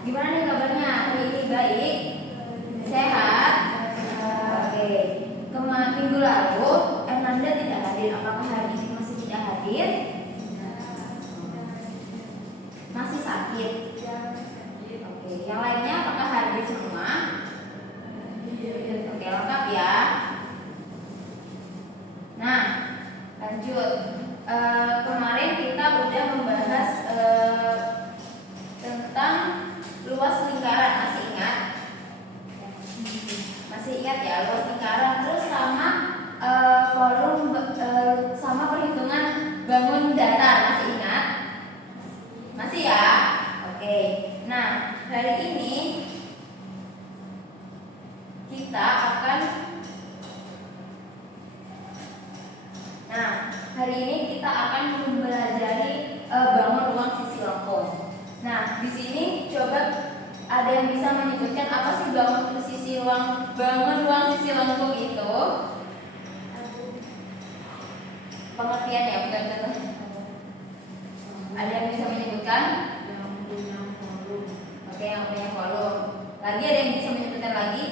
Gimana nih kabarnya? Hari ini baik? Sehat? Oke. Minggu lalu Ernanda tidak hadir. Apakah hari ini masih tidak hadir? Masih sakit? Oke. Yang lainnya apakah hadir semua? Oke, lengkap ya. Nah, lanjut. Kemarin kita udah membahas tentang luas lingkaran, masih ingat? Masih ingat ya, luas lingkaran. Terus sama volume, sama perhitungan bangun datar, masih ingat? Masih ya? Oke. Nah, hari ini kita akan mempelajari bangun ruang sisi lengkung. Nah, di sini coba ada yang bisa menyebutkan apa sih bangun ruang sisi lengkung itu? Pengertian ya, benar-benar. Ada yang bisa menyebutkan? Yang punya volume. Oke, yang punya volume. Lagi ada yang bisa menyebutkan lagi?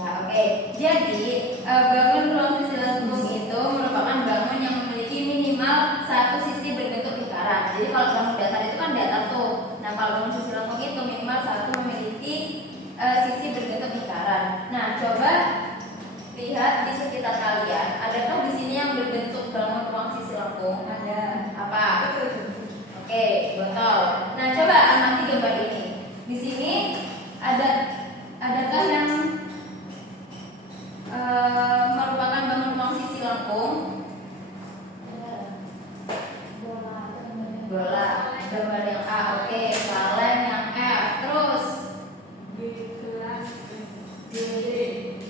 Ya, oke. Jadi bangun ruang sisi lengkung itu merupakan bangun yang memiliki minimal satu sisi berbentuk lingkaran. Jadi kalau bangun datar itu kan datar tuh. Nah, kalau bangun sisi lengkung itu minimal satu memiliki sisi berbentuk lingkaran. Nah, coba lihat di sekitar kalian. Adakah di sini yang berbentuk bangun ruang sisi lengkung? Ada. Apa? Oke, botol. Nah, coba amati gambar ini. Di sini adakah yang merupakan bangun ruang sisi lengkung? Bola. Gambar yang A. Oke, kaleng yang F. Terus B kelas D.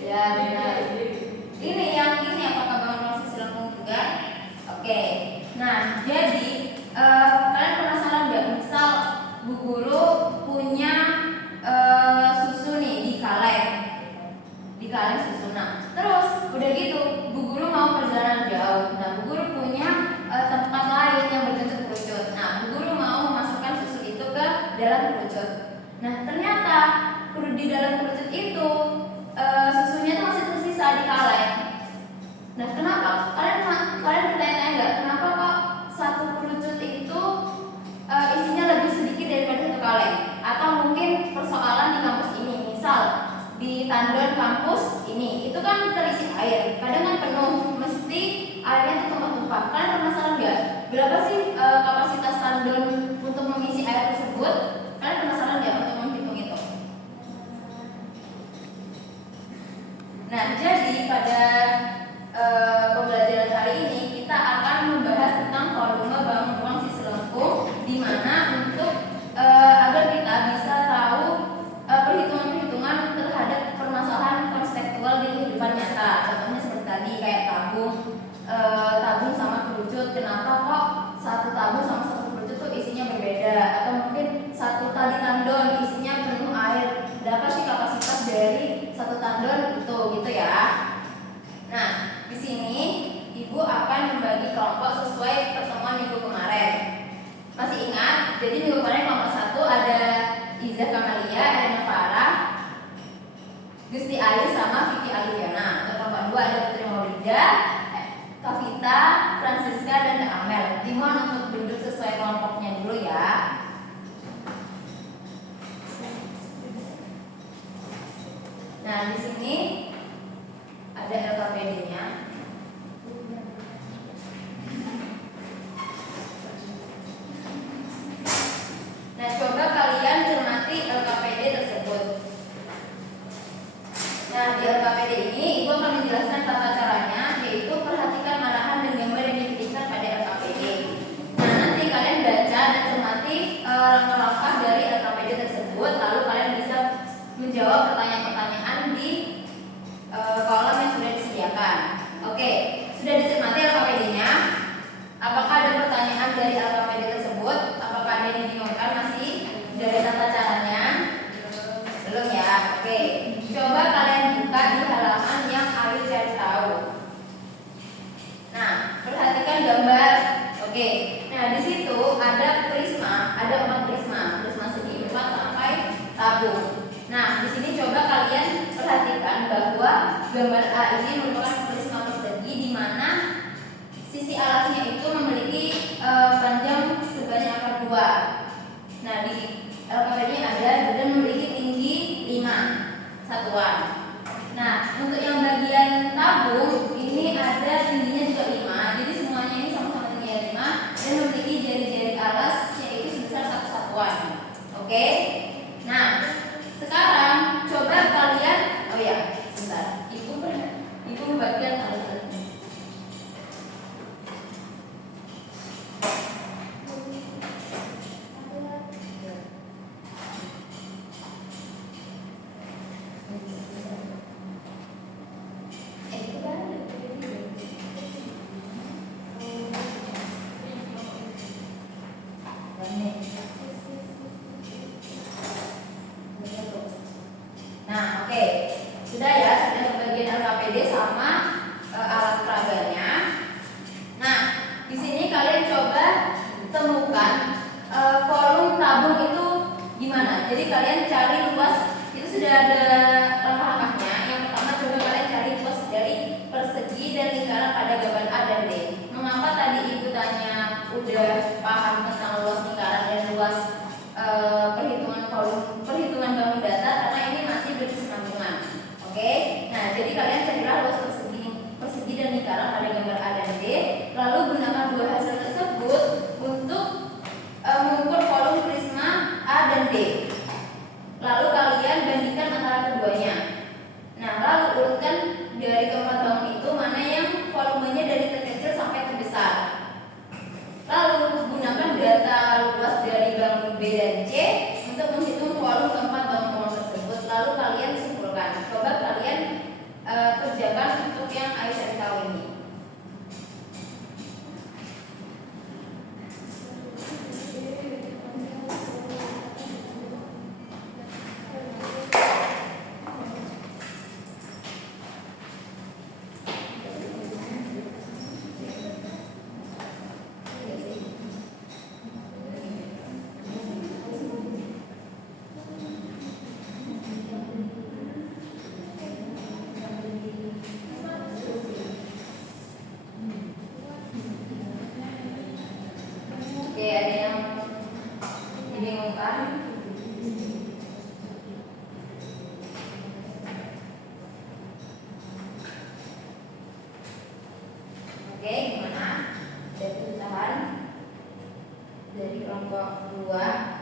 Ya, benar. Ini yang ini apakah bangun ruang sisi lengkung juga? Oke. Nah, jadi kalian penasaran nggak? Misal Bu Guru punya susu nih di kaleng susu. Nah, terus udah gitu Bu Guru mau perjalanan jauh. Nah, Bu Guru punya tempat lain yang berbentuk kerucut. Nah, Bu Guru mau memasukkan susu itu ke dalam kerucut. Nah, ternyata di dalam kerucut itu susunya itu masih tersisa di kaleng. Nah, kenapa? Kalian bertanya nggak? Kenapa kok satu kerucut itu isinya lebih sedikit daripada satu kaleng? Atau mungkin persoalan di kampus ini, misal di tandon kampus ini, itu kan terisi air, kadang kan penuh, mesti airnya itu tumpah-tumpah. Kalian penasaran nggak? Berapa sih kapasitas tandon untuk mengisi air tersebut? Kalian penasaran nggak untuk menghitung itu? Nah, jadi pada pembelajaran hari ini kita akan membahas tentang volume bangun ruang sisi lengkung, di mana untuk agar kita bisa tahu perhitungan-perhitungan terhadap permasalahan konseptual di kehidupan nyata. Contohnya seperti tadi kayak tabung sama kerucut. Kenapa kok satu tabung sama satu kerucut tuh isinya berbeda? Atau mungkin satu tali tandon isinya penuh air. Berapa sih kapasitas dari satu tandon itu, gitu ya? Nah, di sini Ibu akan membagi kelompok sesuai pertemuan minggu kemarin. Masih ingat? Jadi minggu kemarin kelompok 1 ada Iza Kamalia, Elena Farah, Gusti Ali sama Vicky Aliviana. Untuk kelompok 2 ada Putri Maulida, Kavita, Francisca dan Amel. Dimohon untuk duduk sesuai kelompoknya dulu ya. Nah, di sini ada LKPD-nya. Nah, coba kalian cermati LKPD tersebut. Nah, di LKPD ini Ibu akan menjelaskan tata caranya, yaitu perhatikan arahan dan gambar yang diberikan pada LKPD. Oke. Nah, sekarang coba kalian, oh ya, sebentar. Ibu membagikan alat-alatnya. Nah, oke. Sudah ya, sudah kebagian LKPD sama alat peraganya. Nah, di sini kalian coba temukan volume tabung itu gimana. Jadi kalian cari luas, itu sudah ada langkah-langkahnya. Yang pertama coba kalian cari luas dari persegi dan lingkaran pada gambar A dan D. Mengapa tadi ibu tanya udah paham tentang luas lingkaran dan luas perhitungan volume, perhitungan bangun data, karena ini masih berkesinambungan. Oke, nah jadi kalian carilah luas persegi dan lingkaran pada gambar A dan D, lalu gunakan dua hasil tersebut untuk mengukur volume prisma A dan D. Lalu kalian bandingkan antara keduanya. Nah, lalu urutkan dari keempat bangun itu mana yang volumenya dari terkecil sampai terbesar. Lalu gunakan data luas dari bangun B dan C untuk menghitung volume keempat bangun tersebut. Lalu kalian simpulkan. Coba kalian kerjakan untuk yang ayo cari tahu ini. Oke, ada yang dibingungkan? Oke, gimana? Ada kesusahan dari kelompok 2?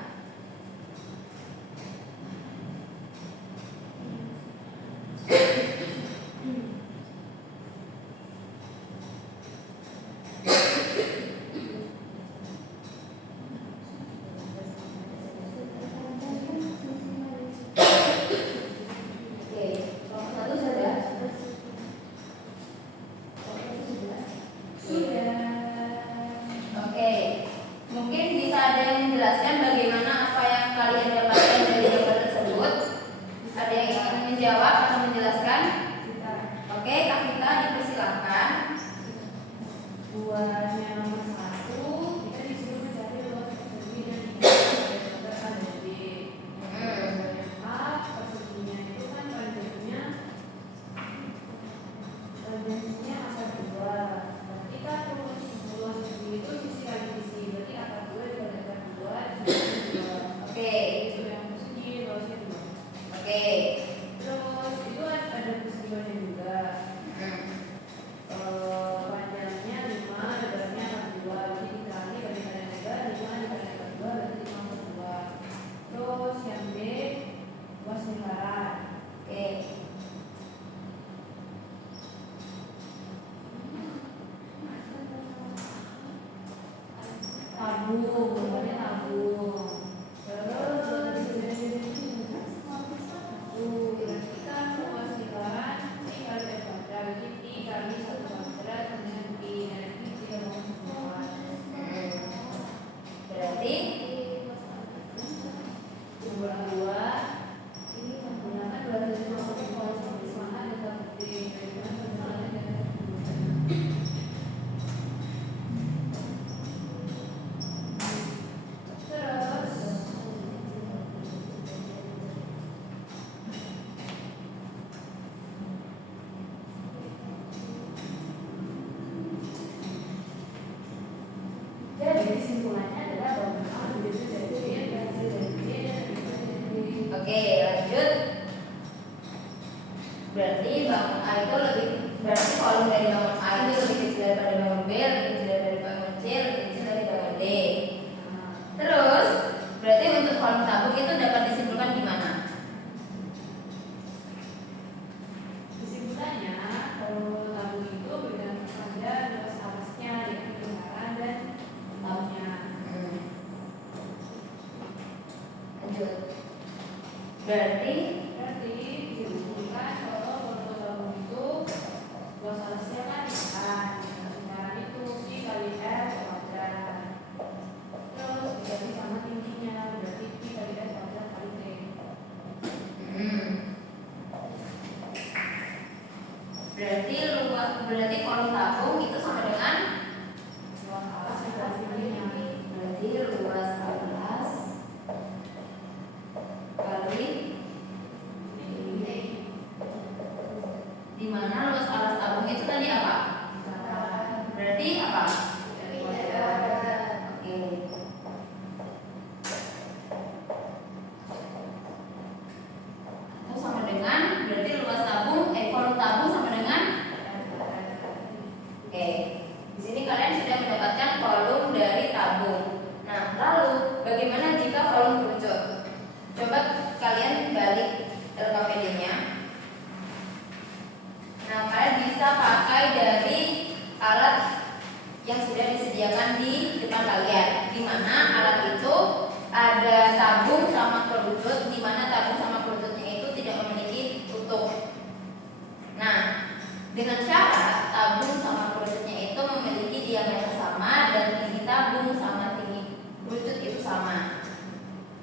Oke, lanjut. Berarti bangun A itu berarti volume dari bangun A itu lebih kecil daripada bangun B, lebih kecil dari bangun C, lebih kecil dari bangun D. Terus berarti untuk volume tabung itu berwujud. Berarti dihubungkan kalau volume tabung itu luas alasnya kan sekarang itu I kali R kuadrat. Terus diganti sama tingginya, berarti P kali R kuadrat kali T. Berarti volume tabung itu sama dengan Luas alas kali tingginya. berarti luas alas kali di mana luas alas tabung itu tadi apa? Berarti apa? Oke. Atau sama dengan berarti luas tabung volume tabung sama dengan oke. Di sini kalian sudah mendapatkan volume dari tabung. Nah, lalu bagaimana jika volume kerucut? Coba kalian balik LKPD-nya. Nah, kalian bisa pakai dari alat yang sudah disediakan di depan kalian, di mana alat itu ada tabung sama kerucut, di mana tabung sama kerucutnya itu tidak memiliki tutup. Nah, dengan syarat tabung sama kerucutnya itu memiliki diameter sama dan tinggi tabung sama tinggi kerucut itu sama.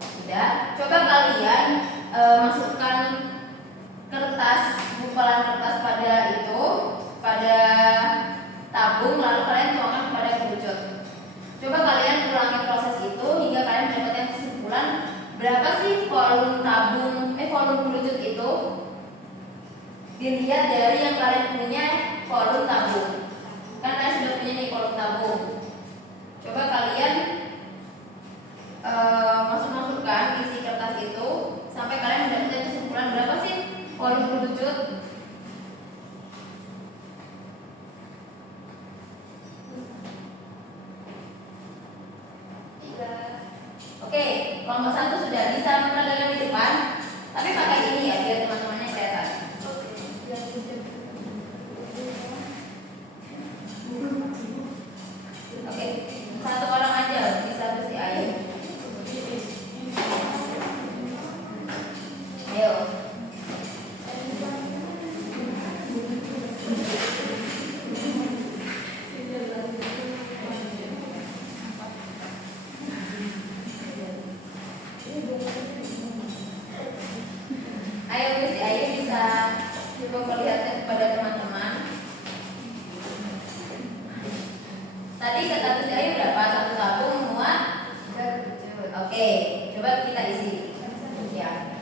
Sudah, coba kalian masukkan kertas, gumpalan kertas pada tabung, lalu kalian tuangkan pada kerucut. Coba kalian ulangi proses itu hingga kalian mendapatkan kesimpulan berapa sih volume volume kerucut itu. Dilihat dari yang kalian punya volume tabung. Kan kalian sudah punya nih volume tabung. Coba kalian masukkan isi kertas itu sampai kalian mendapatkan kesimpulan berapa sih volume kerucut. Oke, kelompok 1 sudah bisa memperagakan di depan, tapi pakai ini ya biar teman-temannya kelihatan. Oke, satu orang aja bisa si Ayu. Ayo. Ayo bisa coba melihatnya kepada teman-teman. Tadi kata Miss Ayu berapa? Satu tabung muat? Oke, coba kita isi. Ya.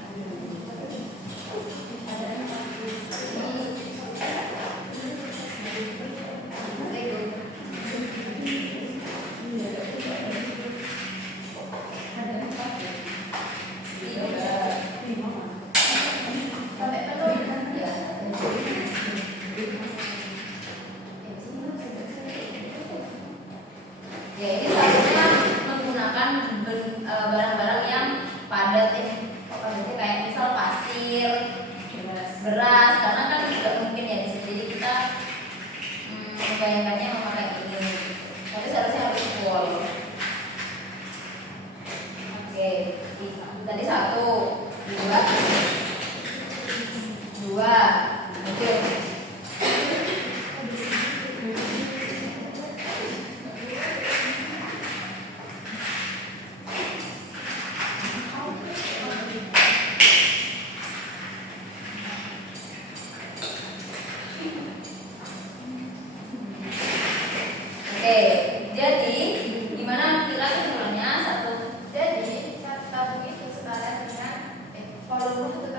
Ya, ini seharusnya menggunakan barang-barang yang padat kayak misal pasir, beras, karena kan tidak mungkin ya di sini. Jadi kita membayangkannya memakai ini. Tapi seharusnya harus full. Oke, tadi 1, 2, oke. Oke, jadi gimana kita kesimpulannya? Satu, jadi satu tabung itu setara dengan volume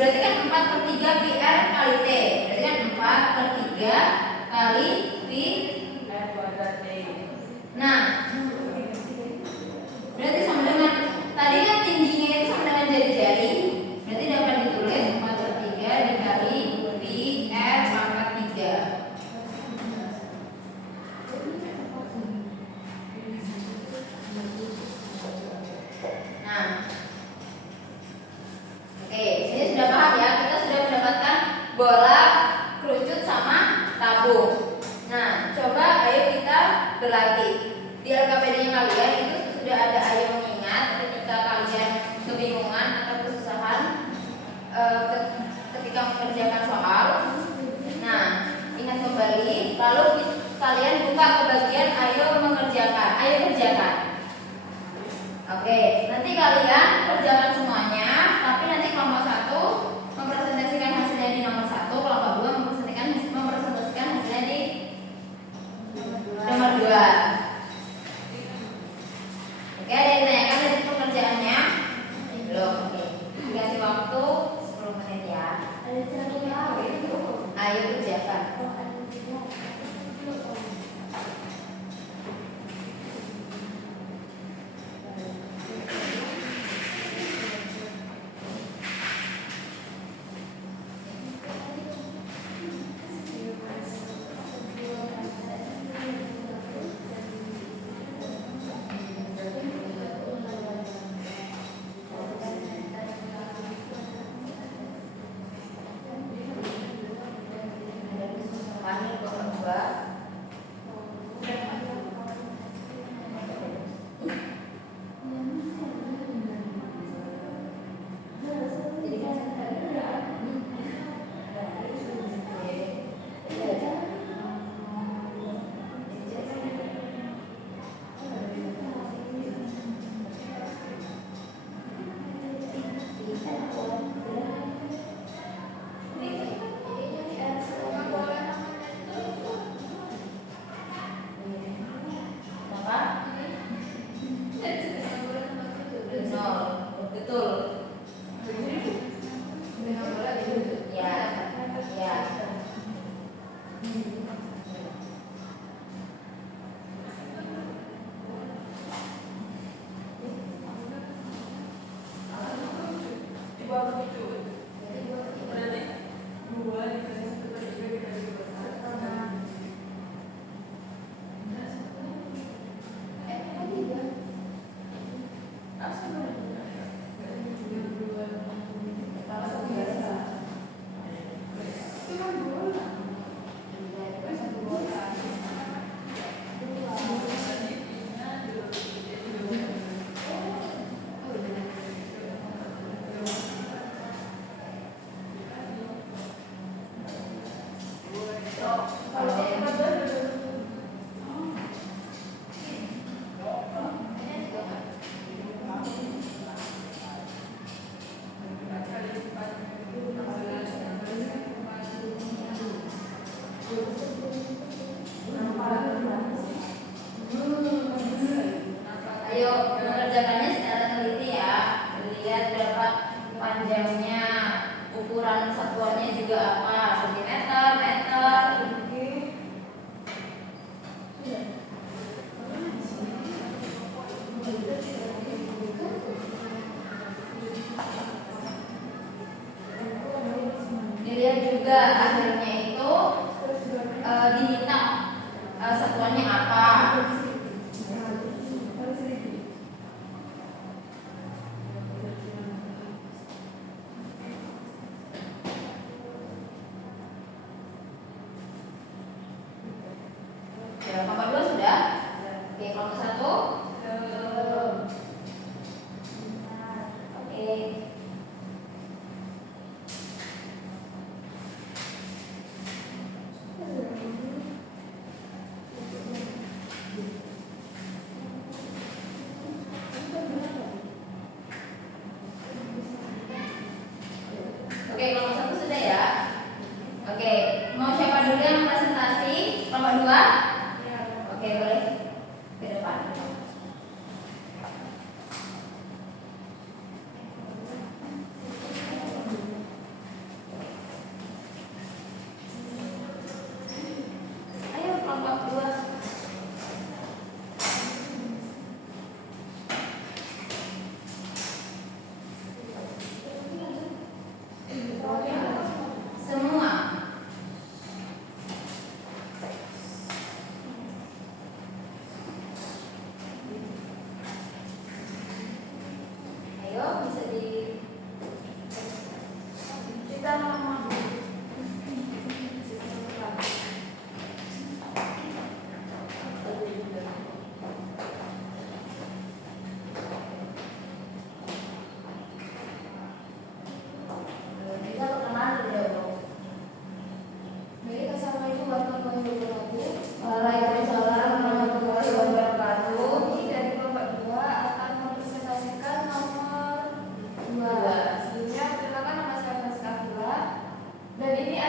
berarti kan 4/3 PR kali T. Berarti kan 4/3 kali pi R kuadrat T. Nah, berarti sama dengan tadi kan tingginya itu sama dengan jari-jari. Berarti dapat ditulis 4/3 dikali pi R pangkat 3. Nah, oke, ini sudah paham ya. Kita sudah mendapatkan bola, kerucut sama tabung. Nah, coba ayo kita berlatih. Di LKPD-nya kalian itu sudah ada ayo mengingat ketika kalian kebingungan atau kesusahan ketika mengerjakan soal. Nah, ingat kembali, lalu kalian buka ke bagian ayo mengerjakan, ayo kerjakan. Oke, nanti kalian kerjakan semuanya, tapi nanti kelompok 1 mempresentasikan hasilnya di nomor 1, kelompok 2 mempresentasikan hasilnya di nomor 2. Oke, ada yang ditanyakan dari pekerjaannya? Belum, oke. Dikasih waktu 10 menit ya. Ayo kerjakan. Ayo mengerjakannya secara teliti ya. Lihat berapa panjangnya, ukuran satuannya juga apa, sentimeter, meter. Dilihat juga akhirnya itu diminta satuannya apa. Kelompok 2 sudah? Oke, kelompok 1? Oke. Oke, kelompok 1 sudah ya? Oke, mau siapa dulu yang presentasi? Kelompok 2? Oke, boleh ke depan.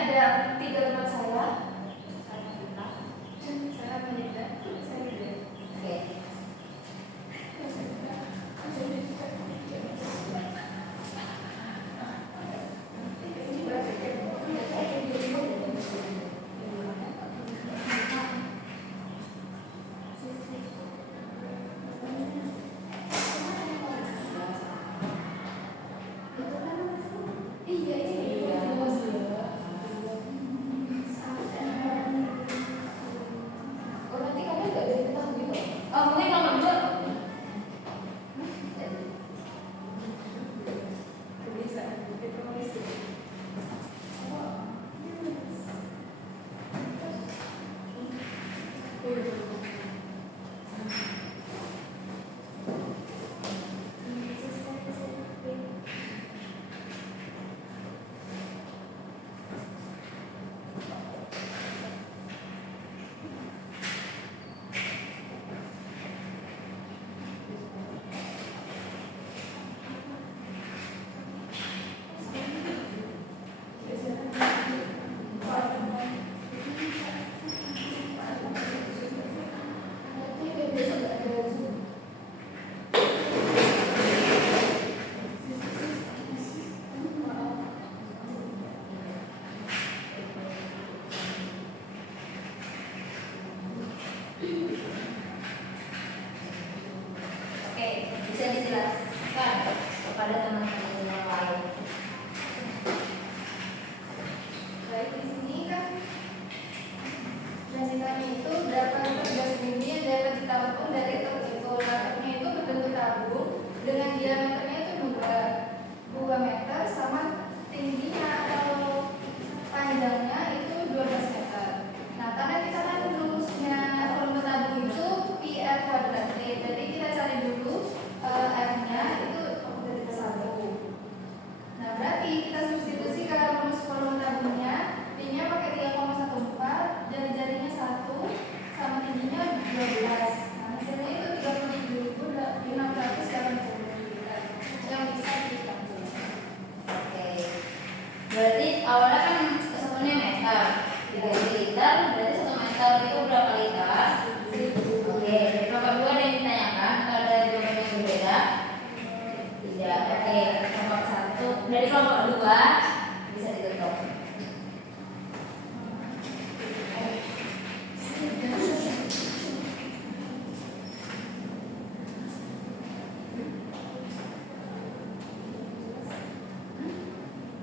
ada 3 teman saya. Saya Melinda. Saya Melinda. Oke. Oh, mungkin nomor 2. Oke, bisa dijelaskan kepada teman-teman yang lain. Baik, di sini kan lanjutannya itu berapa gas bumi yang dapat ditampung dari truk itu. Truknya itu berbentuk tabung dengan diameternya itu 2 meter sama tingginya atau panjangnya itu 12 meter. Nah, karena kita kan rumusnya volume tabung itu PR kuadrat T. Jadi kita cari dulu R-nya itu dari ke 1. Nah, berarti kita substitusi ke rumus volume tabungnya, P-nya pakai 3,14, jari-jarinya 1 sama tingginya 12. Nah, hasilnya itu 37.680 liter yang bisa ditampung. Oke. Berarti awalnya kan kesatuannya meter. 3 liter, berarti 1 meter itu berapa liter? Oke, dari kelompok 2 ada yang ditanyakan atau ada jawaban yang berbeda? Tidak. Oke, kelompok 1 dari kelompok 2 bisa ditutup.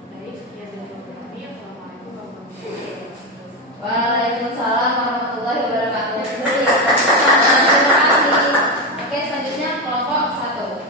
Baik, sekian dari kami. Assalamualaikum warahmatullahi wabarakatuh. Waalaikumsalam warahmatullahi wabarakatuh. Terima kasih. Oke, selanjutnya kelompok 1.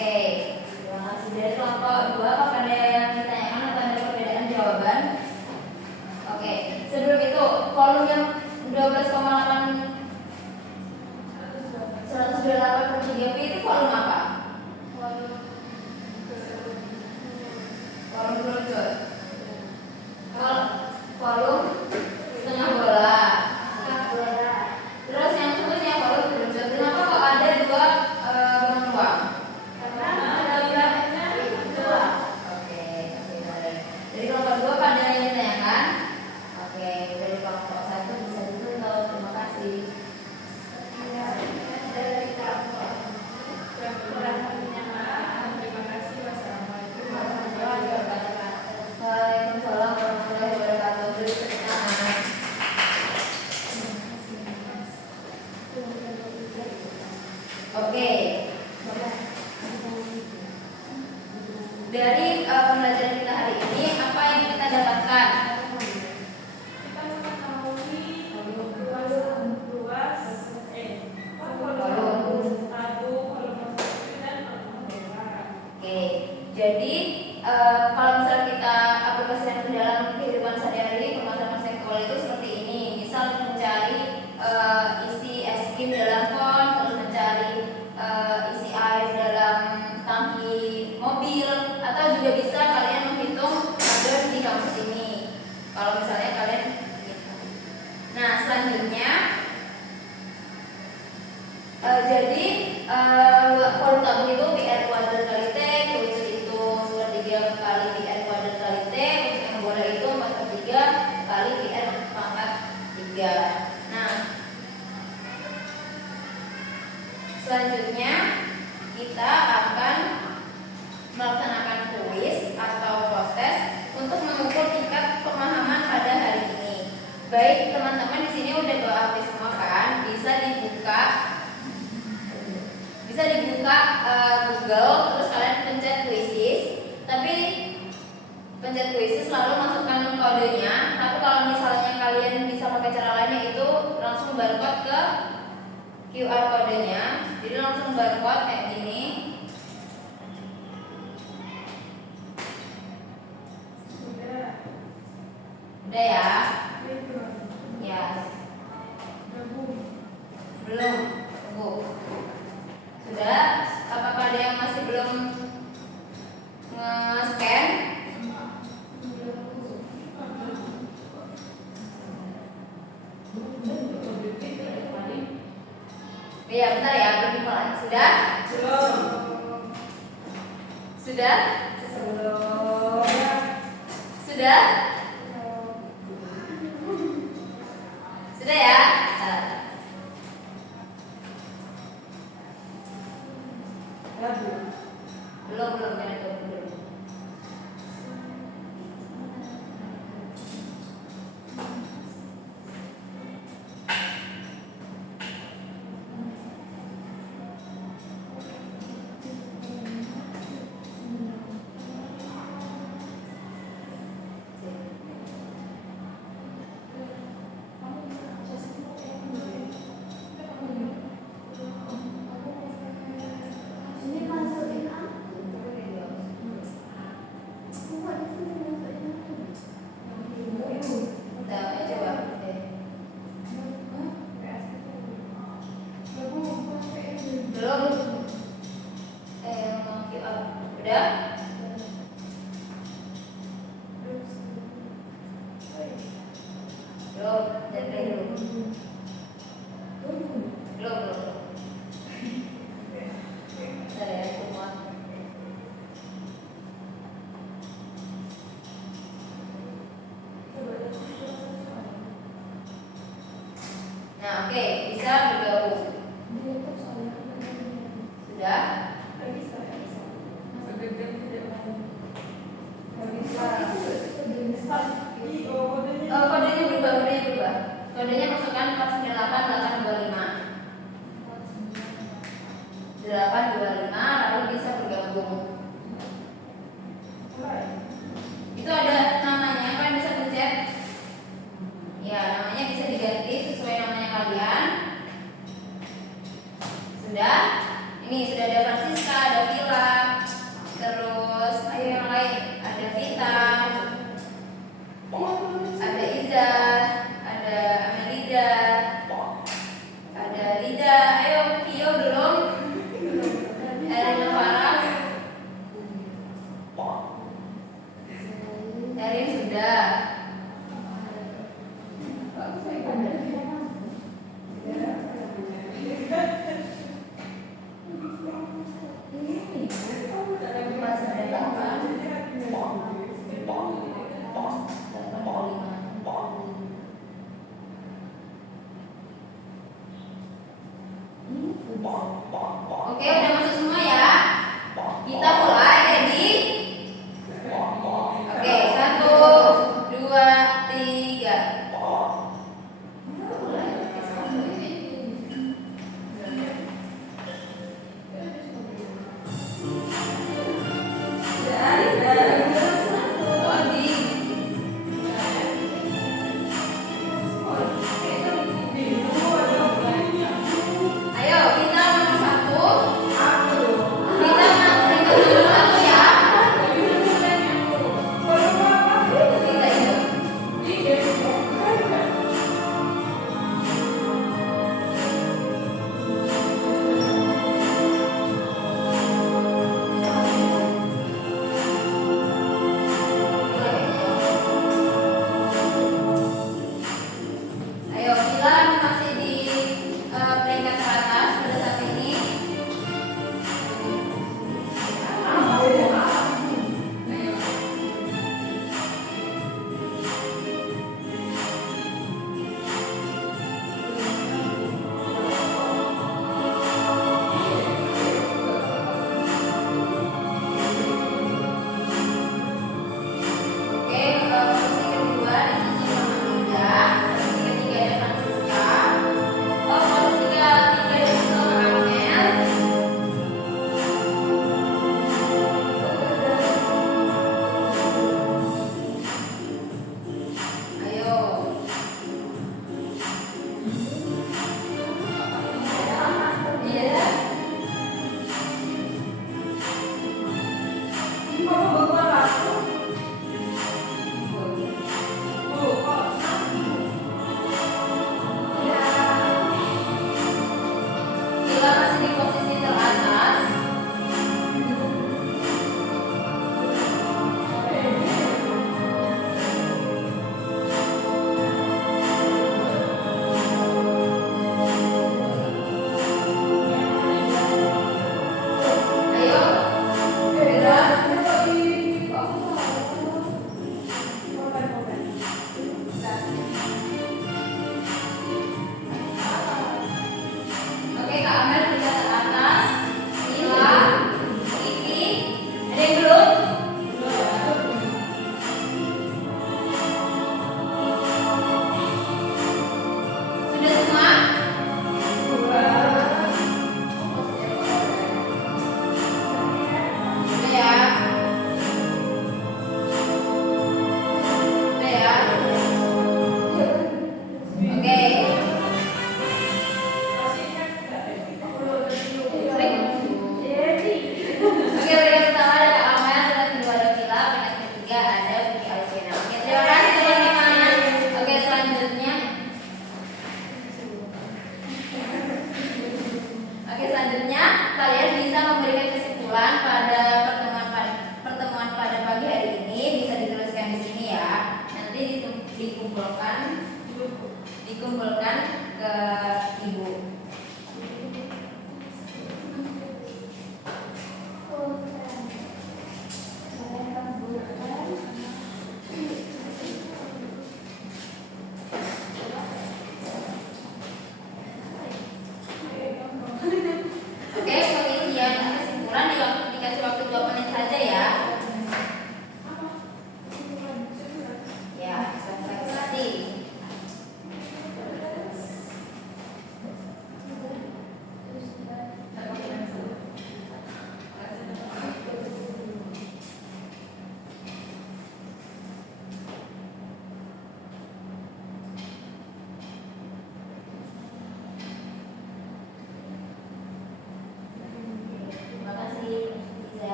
Oke, terima kasih. Dari kelompok 2, apakah ada yang ditanyakan atau ada perbedaan jawaban? Oke, sebelum itu volume yang 12,8 128/3 pi itu volume apa? Volume kerucut. Volume setengah bola. Terus yang seterusnya volume kerucut. Kenapa kok ada dua benang ruang? Karena ada beratnya dua. Oke, baik. Dari kelompok 2 pada yang ditanyakan? Oke, dari kelompok 1 bisa ditutup. Terima kasih. Terima kasih. Wassalamualaikum warahmatullahi wabarakatuh. Waalaikumsalam warahmatullahi wabarakatuh. Beri tepuk tangan. Oke. Dari pembelajaran kita hari ini, apa yang kita dapatkan? Kita mengetahui luas Oke, jadi kalau misalnya kita aplikasikan ke dalam kehidupan sehari-hari, pemasaran seksual itu seperti ini. Misal mencari isi es krim dalam kon, terus mencari isi air dalam tangki mobil, atau juga bisa kalian menghitung hadron di kampus ini. Kalau misalnya kalian gitu. Nah, selanjutnya jadi volume tabung itu PR kuadrat kali T, kerucut itu 1/3 kali PR kuadrat kali T, untuk yang bola itu 4/3 kali PR pangkat 3. Nah, selanjutnya kita akan melaksanakan kuis atau proses untuk mengukur tingkat pemahaman pada hari ini. Baik, teman-teman di sini udah bawa HP semua kan? Bisa dibuka Google, terus kalian pencet quizzes. Tapi pencet quizzes lalu masukkan kodenya. Tapi kalau misalnya kalian bisa pakai cara lainnya, itu langsung barcode ke QR kodenya. Jadi langsung barcode kayak gini. Udah ya? Ya. Belum. Tunggu. Sudah? Apakah ada yang masih belum nge-scan? Ya, bentar ya, belum dimulai. Sudah? Belum. Sudah? Belum. Sudah? Sudah ya? Belum, jangan belum. Nah, oke, bisa bergabung. Sudah? Bisa.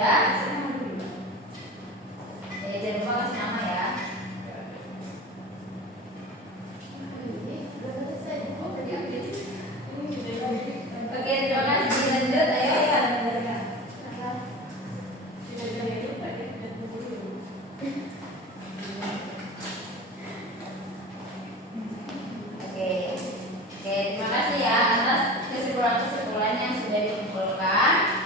Sudah? Jangan lupa kasih nama ya. Oke, terima kasih. Lanjut, ayo ya. Oke, terima kasih ya atas kesimpulan-kesimpulan yang sudah dikumpulkan.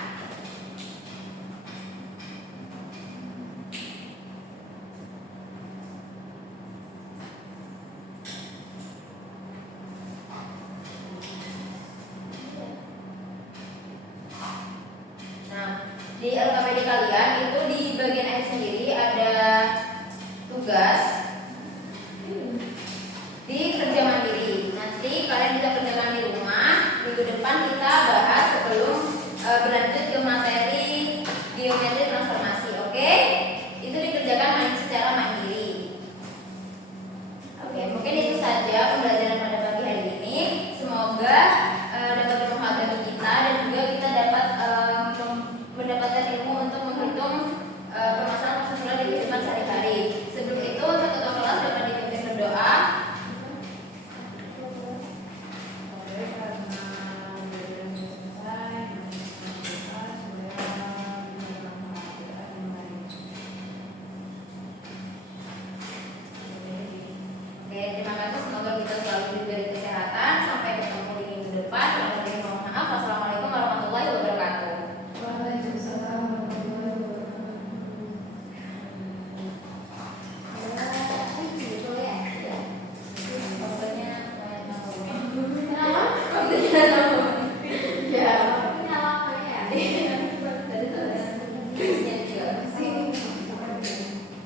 Nah, di LKPD kalian itu di bagian F sendiri ada tugas di kerja mandiri. Nanti kalian bisa kerjakan di rumah. Minggu depan kita bahas sebelum berlanjut ke materi geometri transformasi. Oke? Itu dikerjakan secara mandiri. Oke, mungkin itu saja pembelajaran pada pagi hari ini. Semoga dapat bermanfaat bagi kita dan juga kita dapat mendapatkan ilmu untuk menghitung permasalahan di kehidupan sehari-hari. Sebelum itu, untuk ketua kelas dapat dipimpin berdoa. Oke, terima kasih. Semoga kita selalu diberi kesehatan. Sampai ketemu di minggu depan. Mohon maaf. Wassalamualaikum warahmatullahi wabarakatuh. Pokoknya